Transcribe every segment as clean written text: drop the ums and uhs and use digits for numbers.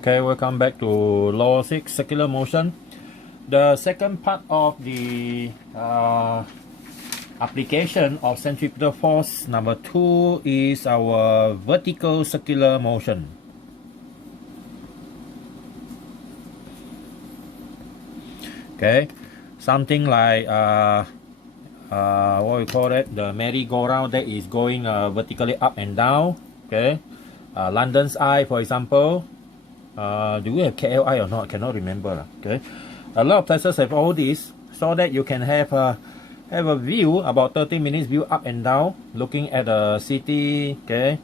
Okay, welcome back to Law 6 Circular Motion. The second part of the application of centripetal force number 2 is our vertical circular motion. Okay, something like what we call it, the merry-go-round that is going vertically up and down. Okay, London's Eye, for example. Do we have KLI or not? I cannot remember. Okay, a lot of places have all this so that you can have a view, about 30 minutes view up and down, looking at the city. Okay,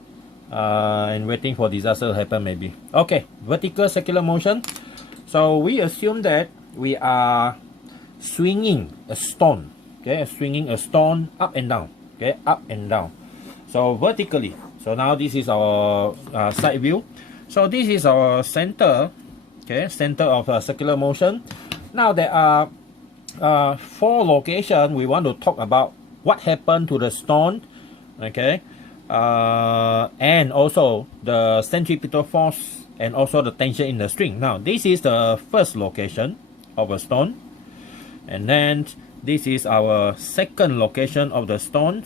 and waiting for disaster to happen maybe. Okay, vertical circular motion. So we assume that we are swinging a stone. Okay, swinging a stone up and down. Okay, up and down. So vertically. So now this is our side view. So this is our center, okay, center of circular motion. Now there are 4 locations we want to talk about what happened to the stone, okay, and also the centripetal force and also the tension in the string. Now this is the first location of a stone, and then this is our second location of the stone,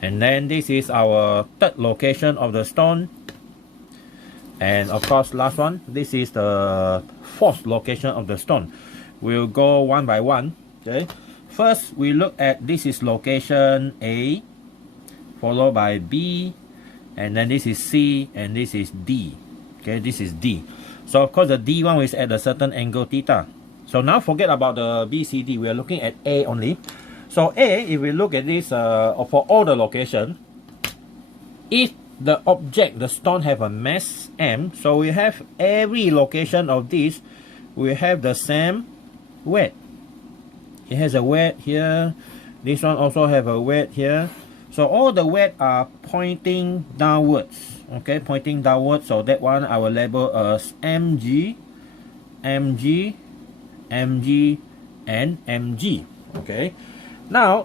and then this is our third location of the stone. And of course, last one, this is the fourth location of the stone. We'll go one by one. Okay. First, we look at this is location A, followed by B, and then this is C, and this is D. Okay, this is D. So of course, the D one is at a certain angle theta. So now forget about the B, C, D. We are looking at A only. So A, if we look at this for all the location, if the object, the stone, have a mass m, so we have every location of this, we have the same weight. It has a weight here. This one also have a weight here. So all the weight are pointing downwards. Okay, pointing downwards. So that one I will label as mg, mg, mg, and mg. Okay. Now,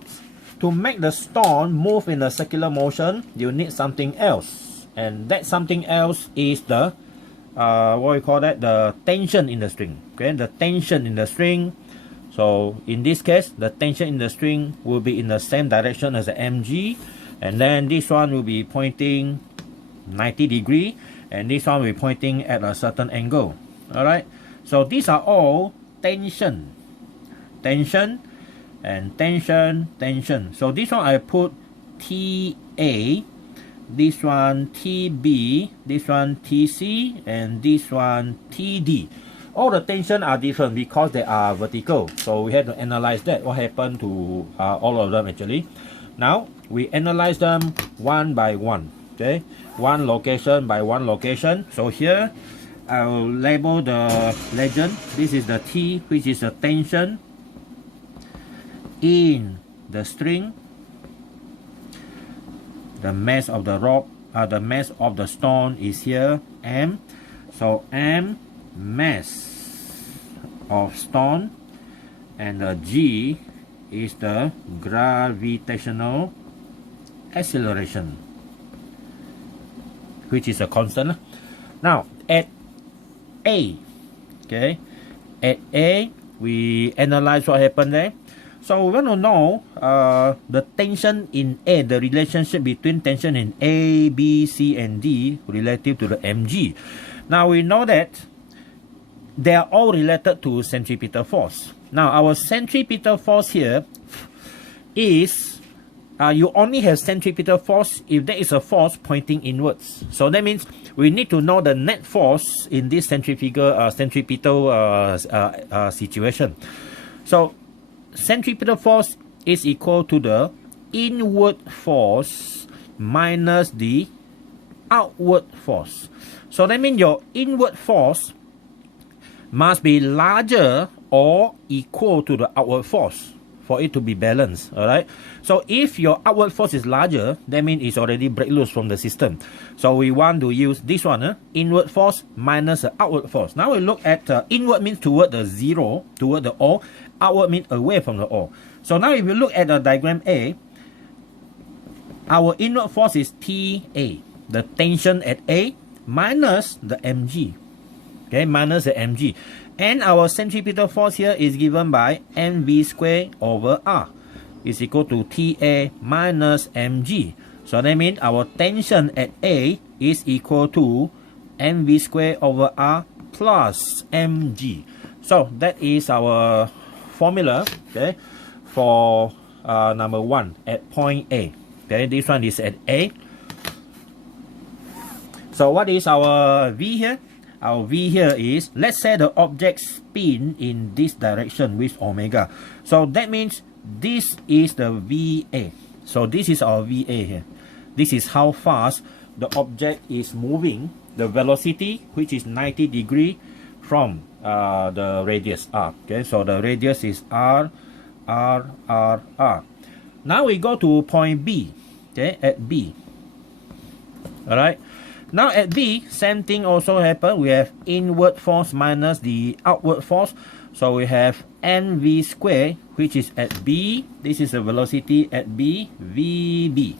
to make the stone move in a circular motion, you need something else, and that something else is the what we call that, the tension in the string. Okay, the tension in the string. So in this case, the tension in the string will be in the same direction as the mg, and then this one will be pointing 90 degree, and this one will be pointing at a certain angle. All right. So these are all tension, tension, and tension, tension. So this one I put TA, this one TB, this one TC, and this one TD. All the tension are different because they are vertical. So we have to analyze that, what happened to all of them actually. Now we analyze them one by one. Okay, one location by one location. So here I'll label the legend. This is the T, which is the tension in the string. The mass of the rock, the mass of the stone is here, m. So m, mass of stone, and the g is the gravitational acceleration, which is a constant. Now at A, okay, at A we analyze what happened there. So we want to know the tension in A, the relationship between tension in A, B, C, and D relative to the mg. Now we know that they are all related to centripetal force. Now our centripetal force here is, you only have centripetal force if there is a force pointing inwards. So that means we need to know the net force in this centripetal situation. So centripetal force is equal to the inward force minus the outward force. So that means your inward force must be larger or equal to the outward force for it to be balanced. All right. So if your outward force is larger, that means it's already break loose from the system. So we want to use this one, inward force minus the outward force. Now we look at inward means toward the zero, toward the O. Outward means away from the O. So now if you look at the diagram A, our inward force is TA, the tension at A, minus the mg. Okay, minus the mg. And our centripetal force here is given by mv squared over r is equal to TA minus mg. So that means our tension at A is equal to mv squared over r plus mg. So that is our formula, okay, for number 1 at point A. Okay, this one is at A. So what is our V here? Our V here is, let's say the object spin in this direction with omega. So that means this is the VA. So this is our VA here. This is how fast the object is moving, the velocity, which is 90 degrees from the radius r. Okay, so the radius is r. Now we go to point B. Okay, at B. All right. Now at B, same thing also happen. We have inward force minus the outward force. So we have mv squared, which is at B. This is the velocity at B, VB,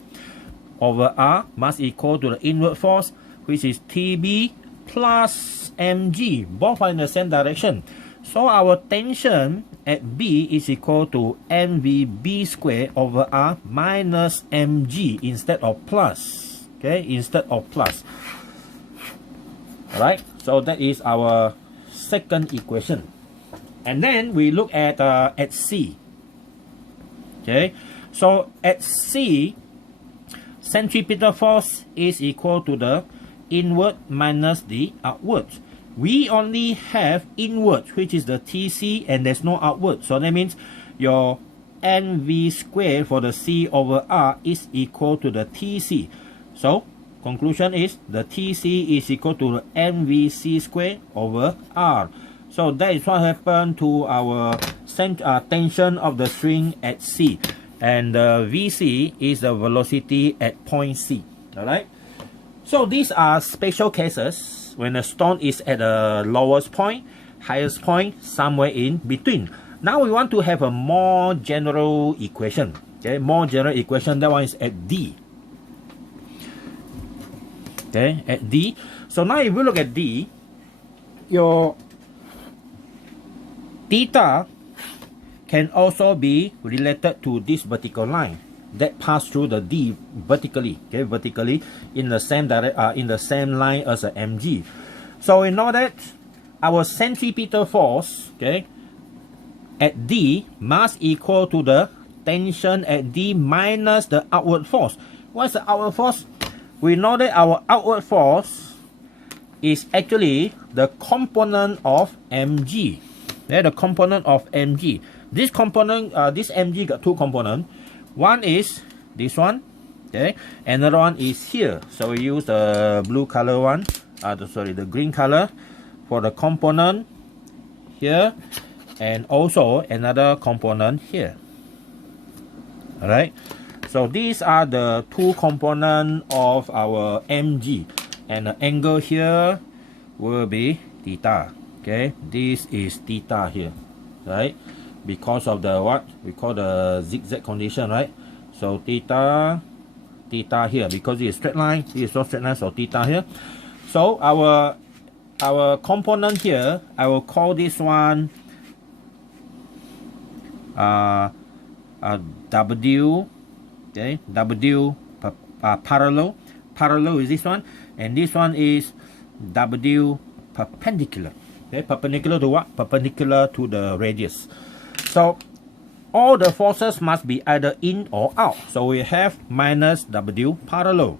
over r must equal to the inward force, which is TB plus mg. Both are in the same direction. So our tension at B is equal to mvb squared over r minus mg instead of plus. Okay, instead of plus. Alright, so that is our second equation. And then we look at C. Okay, so at C, centripetal force is equal to the inward minus the outward. We only have inward, which is the TC, and there's no outward. So that means your NV squared for the C over R is equal to the TC. So conclusion is the TC is equal to the MVC squared over R. So that is what happened to our tension of the string at C. And the VC is the velocity at point C. Alright. So these are special cases when the stone is at the lowest point, highest point, somewhere in between. Now we want to have a more general equation. Okay, more general equation. That one is at D. Okay, at D. So now if we look at D, your theta can also be related to this vertical line that pass through the D vertically. Okay, vertically in the same line as the mg. So we know that our centripetal force, okay, at D must equal to the tension at D minus the outward force. What's the outward force? We know that our outward force is actually the component of mg. Yeah, the component of mg. This component, this mg got two components. One is this one, okay. Another one is here. So we use the blue color one, the green color for the component here, and also another component here. All right. So these are the two components of our mg, and the angle here will be theta. Okay, this is theta here, right? Because of the what we call the zigzag condition, right? So theta here, because it is straight line, it is not straight line, so theta here. So our component here, I will call this one W. Okay, W parallel is this one, and this one is W perpendicular. Okay, perpendicular to what? Perpendicular to the radius. So all the forces must be either in or out. So we have minus W parallel,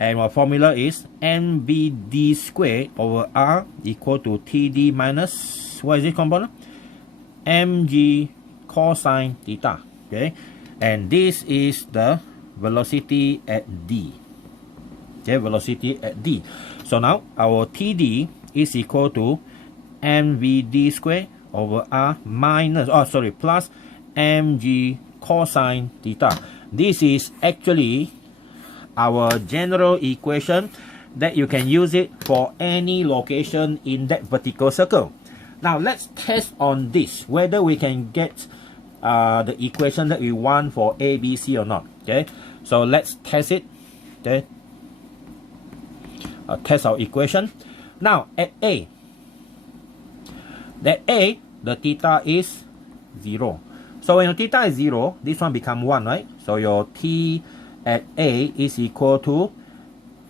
and our formula is MVD squared over R equal to TD minus, what is this component? MG cosine theta. Okay, and this is the velocity at D. Okay, velocity at D. So now our TD is equal to MVD squared over R minus, plus mg cosine theta. This is actually our general equation that you can use it for any location in that vertical circle. Now let's test on this, whether we can get the equation that we want for ABC or not. Okay, so let's test it. Okay, test our equation. Now at A, the theta is 0. So when your theta is 0, this one become 1, right? So your T at A is equal to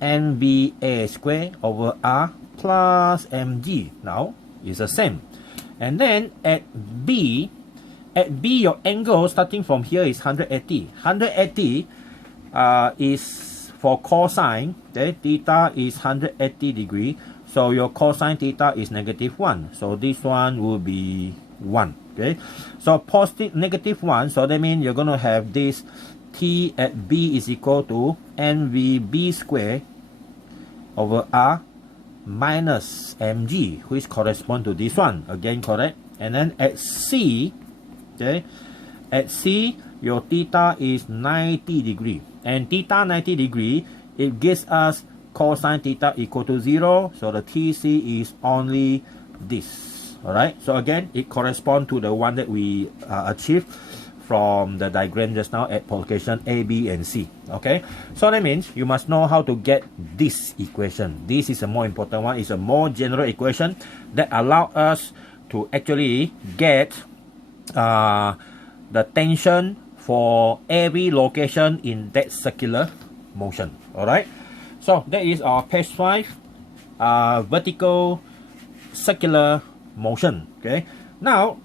MVA square over R plus mg. Now it's the same. And then at B, your angle starting from here is 180. 180 is for cosine. Okay, theta is 180 degree. So your cosine theta is -1. So this one will be 1. Okay, so positive -1. So that means you're going to have this T at B is equal to NVB square over R minus mg, which correspond to this one. Again, correct. And then at C, okay, at C, your theta is 90 degree. And theta 90 degree, it gives us cosine theta equal to 0. So the TC is only this. Alright, so again, it corresponds to the one that we achieved from the diagram just now at location A, B, and C. Okay, so that means you must know how to get this equation. This is a more important one. It's a more general equation that allow us to actually get the tension for every location in that circular motion. Alright, so that is our page 5, vertical circular motion. Okay, now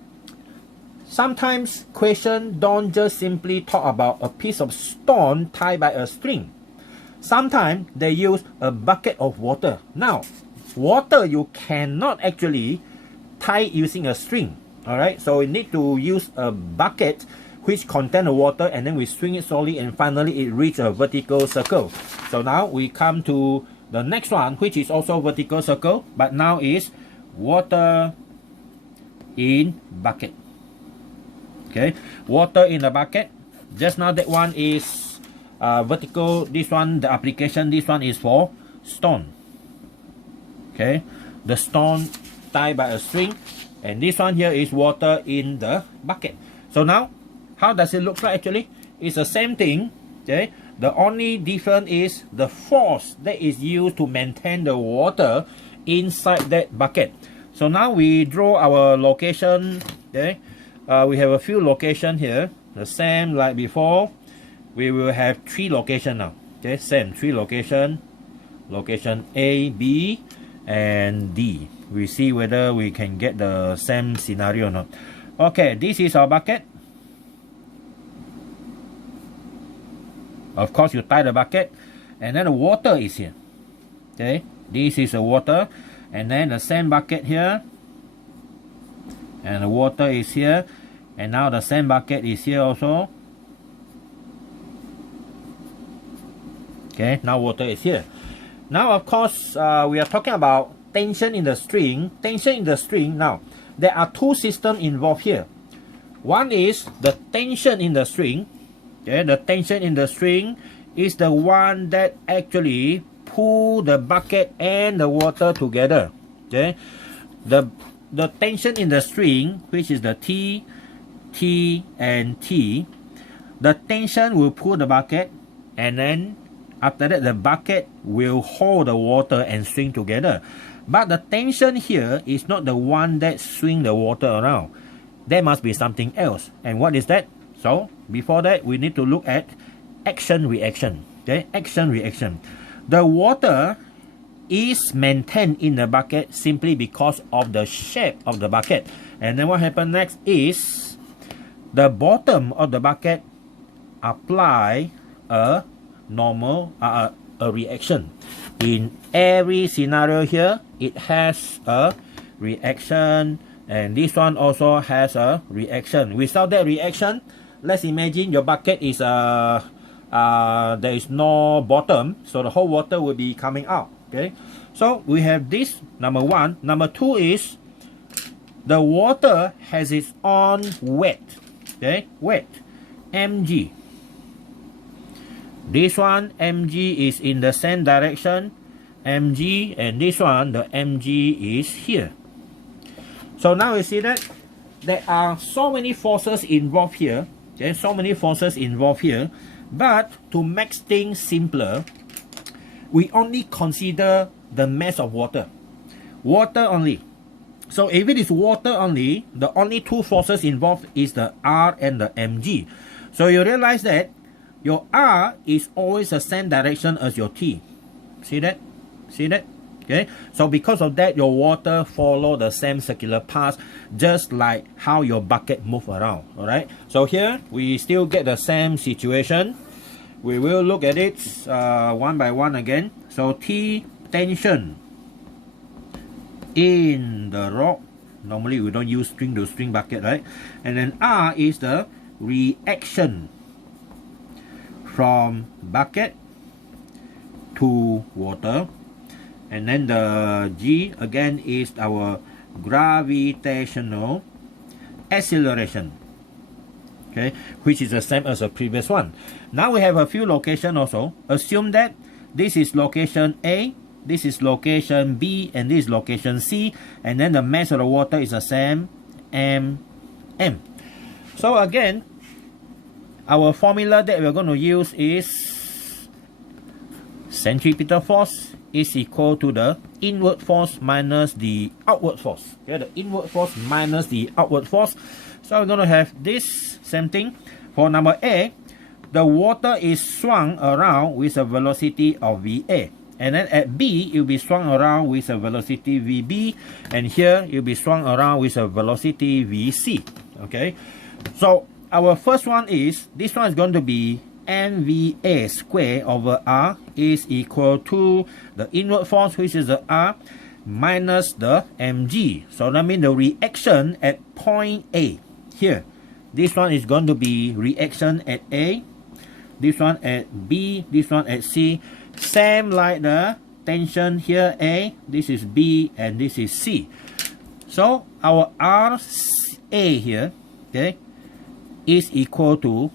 sometimes question don't just simply talk about a piece of stone tied by a string. Sometimes they use a bucket of water. Now, water you cannot actually tie using a string. Alright, so we need to use a bucket which contain the water, and then we swing it slowly, and finally it reaches a vertical circle. So now we come to the next one, which is also vertical circle, but now is water in bucket. Okay, water in the bucket. Just now that one is vertical. This one, the application, this one is for stone. Okay, the stone tied by a string, and this one here is water in the bucket. So now, how does it look like actually? It's the same thing. Okay, the only difference is the force that is used to maintain the water inside that bucket. So now we draw our location. Okay, we have a few locations here, the same like before. We will have 3 locations now. Okay, same 3 locations. Location A, B, and D. We see whether we can get the same scenario or not. Okay, this is our bucket. Of course, you tie the bucket, and then the water is here. Okay, this is the water, and then the same bucket here, and the water is here, and now the same bucket is here also. Okay, now water is here. Now, of course, we are talking about tension in the string. Tension in the string. Now, there are 2 systems involved here. One is the tension in the string. Okay, the tension in the string is the one that actually pull the bucket and the water together. Okay, the tension in the string, which is the T, T, and T, the tension will pull the bucket, and then after that the bucket will hold the water and swing together. But the tension here is not the one that swing the water around. There must be something else. And what is that? So before that, we need to look at action reaction. Okay, action reaction. The water is maintained in the bucket simply because of the shape of the bucket. And then what happens next is the bottom of the bucket apply a normal a reaction. In every scenario here, it has a reaction, and this one also has a reaction. Without that reaction, let's imagine your bucket is there is no bottom, so the whole water will be coming out. Okay, so we have this, number 1. Number 2 is the water has its own weight. Okay, weight, mg. This one, mg, is in the same direction, mg, and this one, the mg is here. So now we see that there are so many forces involved here. Okay, so many forces involved here. But to make things simpler, we only consider the mass of water. Water only. So if it is water only, the only two forces involved is the R and the mg. So you realize that your R is always the same direction as your T. See that? See that? Okay. So because of that, your water follow the same circular path, just like how your bucket move around. All right. So here we still get the same situation. We will look at it one by one again. So T, tension in the rock. Normally we don't use string to string bucket, right? And then R is the reaction from bucket to water. And then the G again is our gravitational acceleration, okay, which is the same as the previous one. Now we have a few locations also. Assume that this is location A, this is location B, and this is location C, and then the mass of the water is the same, m. So again, our formula that we're going to use is centripetal force is equal to the inward force minus the outward force. Okay, the inward force minus the outward force. So we're going to have this same thing. For number A, the water is swung around with a velocity of VA. And then at B, you'll be swung around with a velocity VB. And here, you'll be swung around with a velocity VC. Okay. So our first one is, this one is going to be mVA square over R is equal to the inward force, which is the R, minus the mg. So that means the reaction at point A. Here, this one is going to be reaction at A, this one at B, this one at C. Same like the tension here, A, this is B, and this is C. So our RA here, okay, is equal to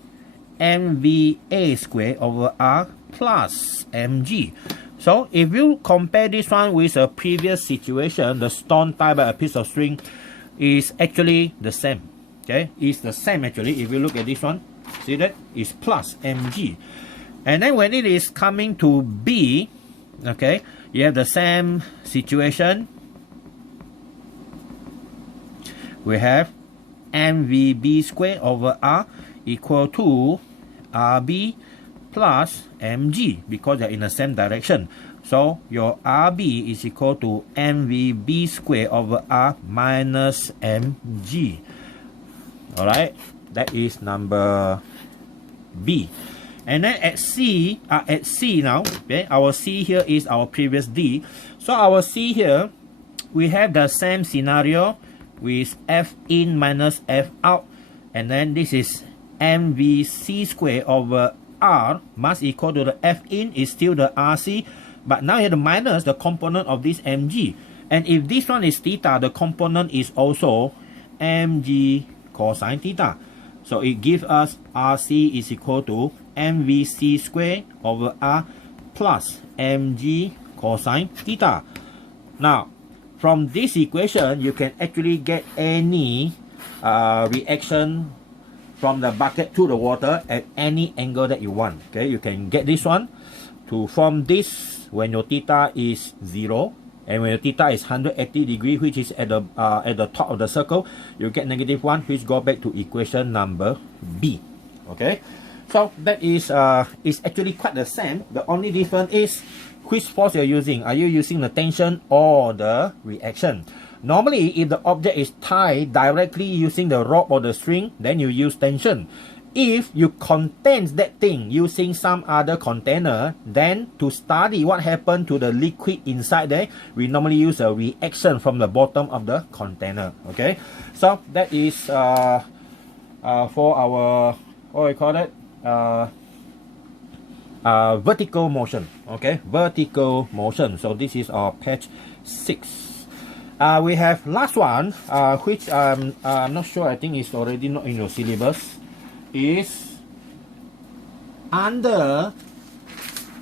mVA square over R plus mg. So if you compare this one with a previous situation, the stone tied by a piece of string is actually the same. Okay, it's the same actually. If you look at this one, see that is plus mg. And then when it is coming to B, okay, you have the same situation. We have mvb square over R equal to RB plus mg, because they're in the same direction. So your RB is equal to mvb square over R minus mg. Alright, that is number B. And then at C now, okay, our C here is our previous D. So our C here, we have the same scenario with F in minus F out. And then this is mvc square over R must equal to the F in is still the RC. But now you have to minus the component of this mg. And if this one is theta, the component is also mg cosine theta. So it gives us RC is equal to mvc square over R plus mg cosine theta. Now, from this equation, you can actually get any reaction from the bucket to the water at any angle that you want. Okay, you can get this one to form this when your theta is 0. And when your theta is 180 degrees, which is at the top of the circle, you get -1, which go back to equation number B. Okay, so that is actually quite the same. The only difference is which force you're using. Are you using the tension or the reaction? Normally, if the object is tied directly using the rope or the string, then you use tension. If you condense that thing using some other container, then to study what happened to the liquid inside there, we normally use a reaction from the bottom of the container. Okay, so that is for our, what we call it, vertical motion. Okay, vertical motion. So this is our page 6. We have last one, which I'm not sure, I think it's already not in your syllabus, is under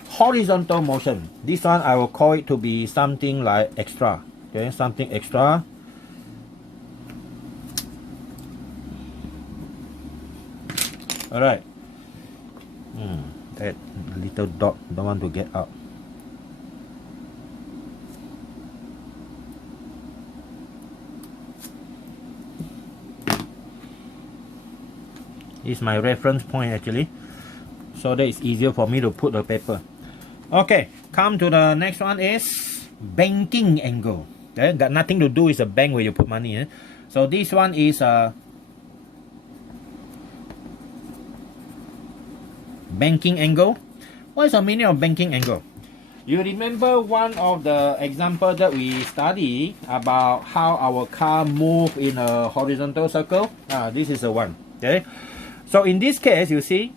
horizontal motion. This one I will call it to be something like extra. Okay, something extra. Alright. That little dot don't want to get out. is my reference point actually, so that it's easier for me to put the paper. Okay, come to the next one is banking angle. Okay, got nothing to do with the bank where you put money. So this one is banking angle. What is the meaning of banking angle? You remember one of the example that we study about how our car move in a horizontal circle? This is the one. Okay, so in this case, you see,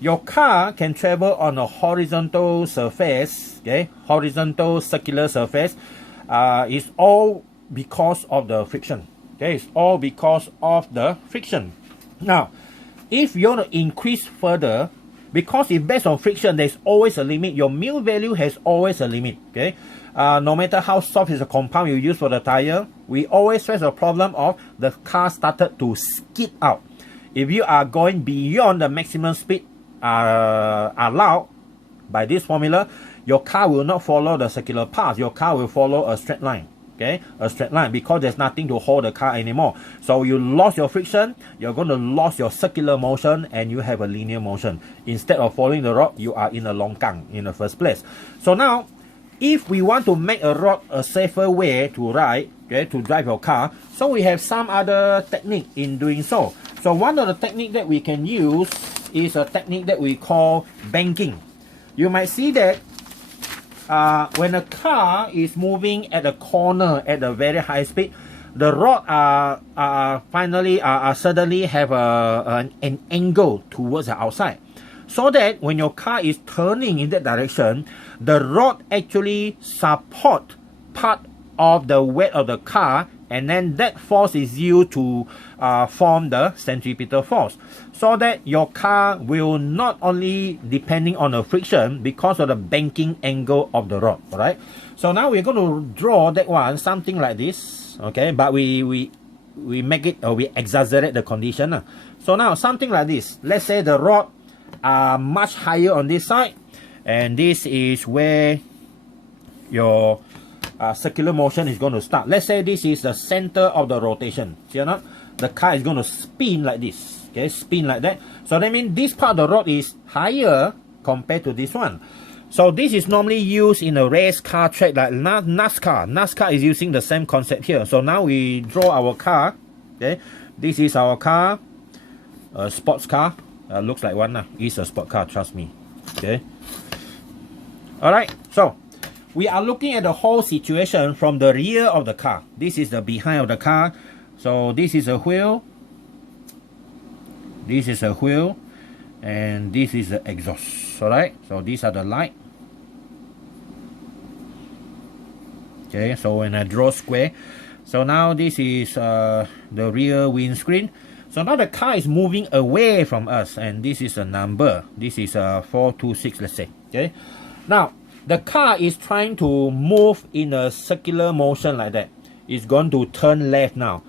your car can travel on a horizontal surface, okay, horizontal circular surface. It's all because of the friction. Okay, it's all because of the friction. Now, if you want to increase further, because it's based on friction, there's always a limit. Your mu value has always a limit. Okay, no matter how soft is the compound you use for the tire, we always face a problem of the car started to skid out. If you are going beyond the maximum speed allowed by this formula, your car will not follow the circular path. Your car will follow a straight line. Okay, a straight line, because there's nothing to hold the car anymore. So you lost your friction, you're going to lose your circular motion, and you have a linear motion. Instead of following the rod, you are in a longkang in the first place. So now, if we want to make a rod a safer way to ride, okay, to drive your car, so we have some other technique in doing so. So one of the technique that we can use is a technique that we call banking. You might see that when a car is moving at a corner at a very high speed, the rod suddenly have an angle towards the outside, so that when your car is turning in that direction, the rod actually support part of the weight of the car, and then that force is used to form the centripetal force, so that your car will not only depending on the friction because of the banking angle of the rod. All right, so now we're going to draw that one something like this. Okay, but we make it, or we exaggerate the condition. So now something like this. Let's say the rod are much higher on this side, and this is where your circular motion is going to start. Let's say this is the center of the rotation. See or not? The car is going to spin like this. Okay, spin like that. So that means this part of the rod is higher compared to this one. So this is normally used in a race car track like NASCAR. NASCAR is using the same concept here. So now we draw our car. Okay, this is our car, a sports car. Looks like one. It's a sport car, trust me. Okay. All right. So we are looking at the whole situation from the rear of the car. This is the behind of the car. So this is a wheel. This is a wheel. And this is the exhaust. Alright. So these are the light. Okay. So when I draw square. So now this is the rear windscreen. So now the car is moving away from us. And this is a number. This is 426, let's say. Okay. Now, the car is trying to move in a circular motion like that. It's going to turn left now.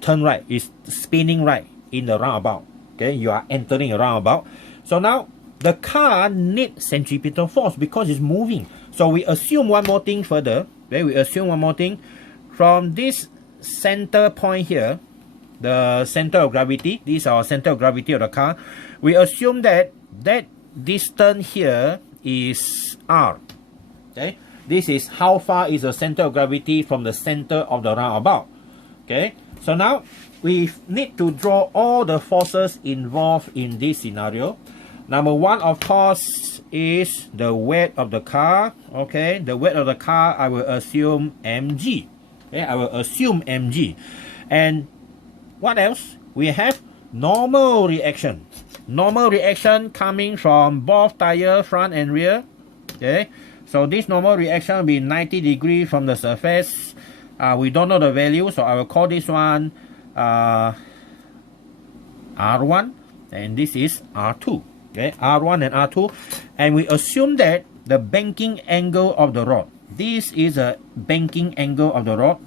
Turn right. It's spinning right in the roundabout. Okay, you are entering a roundabout. So now the car needs centripetal force because it's moving. So we assume one more thing further. Okay, we assume one more thing. From this center point here, the center of gravity, this is our center of gravity of the car. We assume that that distance here is R. Okay, this is how far is the center of gravity from the center of the roundabout. Okay, so now we need to draw all the forces involved in this scenario. Number one, of course, is the weight of the car. Okay, the weight of the car, I will assume mg. Okay, I will assume mg. And what else? We have normal reaction. Normal reaction coming from both tire, front and rear. Okay, so this normal reaction will be 90 degrees from the surface. We don't know the value, so I will call this one R1, and this is R2. Okay, R1 and R2, and we assume that the banking angle of the rod. This is a banking angle of the rod,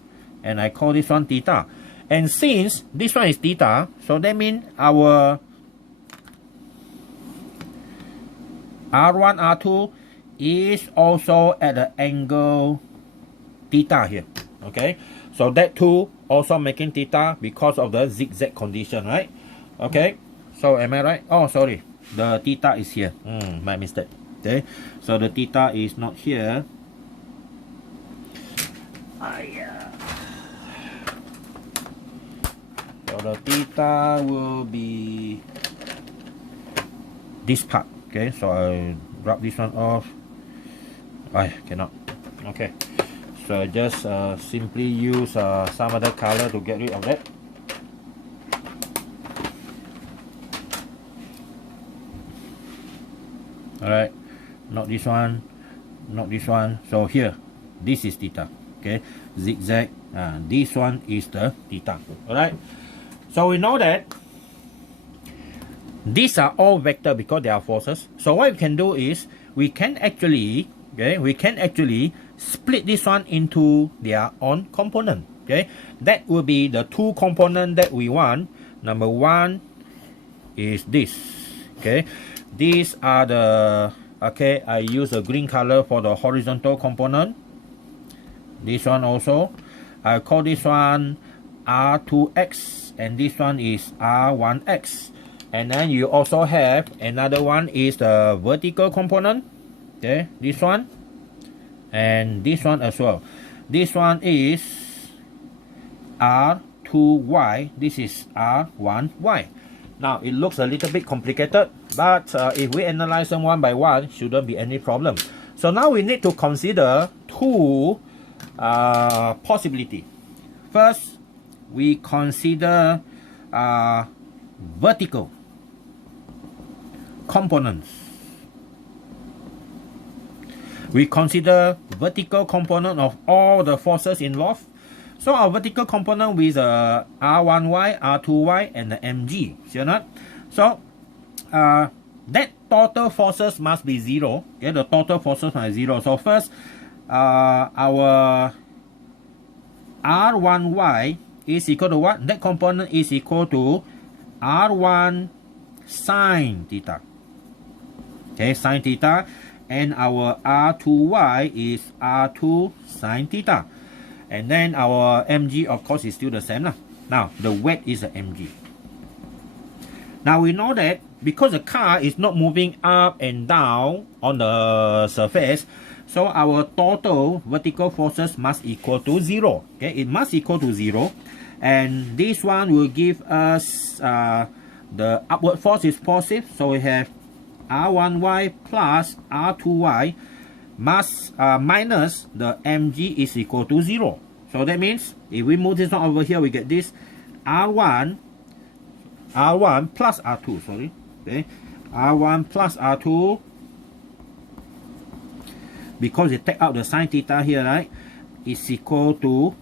and I call this one theta. And since this one is theta, so that means our R1, R2 is also at the angle theta here. Okay, so that too also making theta because of the zigzag condition, right? Okay, So am I right? Oh, sorry, the theta is here. My mistake. Okay, so the theta is not here. So the theta will be this part. Okay, so I rub this one off. I cannot. Okay, so I just simply use some other color to get rid of that. Alright, not this one, not this one. So here, this is theta. Okay, zigzag. This one is the theta. Alright, so we know that these are all vector because they are forces. So what we can do is we can actually split this one into their own component. Okay, that will be the two component that we want. Number one is this. Okay, these are the, okay, I use a green color for the horizontal component. This one also, I call this one R2X, and this one is R1X. And then you also have another one is the vertical component. Okay, this one and this one as well. This one is R2Y, this is R1Y. Now it looks a little bit complicated, but if we analyze them one by one, shouldn't be any problem. So now we need to consider two possibility. First, we consider vertical components. We consider vertical component of all the forces involved. So our vertical component with R1Y, R2Y, and the mg, see or not? So that total forces must be 0. Okay, the total forces must be 0. So first, our R1Y is equal to what? That component is equal to R1 sine theta. Okay, sine theta. And our R2Y is R2 sine theta. And then our mg, of course, is still the same. Now, the weight is the mg. Now, we know that because the car is not moving up and down on the surface, so our total vertical forces must equal to 0. Okay, it must equal to 0. And this one will give us the upward force is positive. So we have R1Y plus R2Y minus the mg is equal to 0. So that means if we move this one over here, we get this R1 plus R2, sorry. Okay, R1 plus R2, because they take out the sine theta here, right, is equal to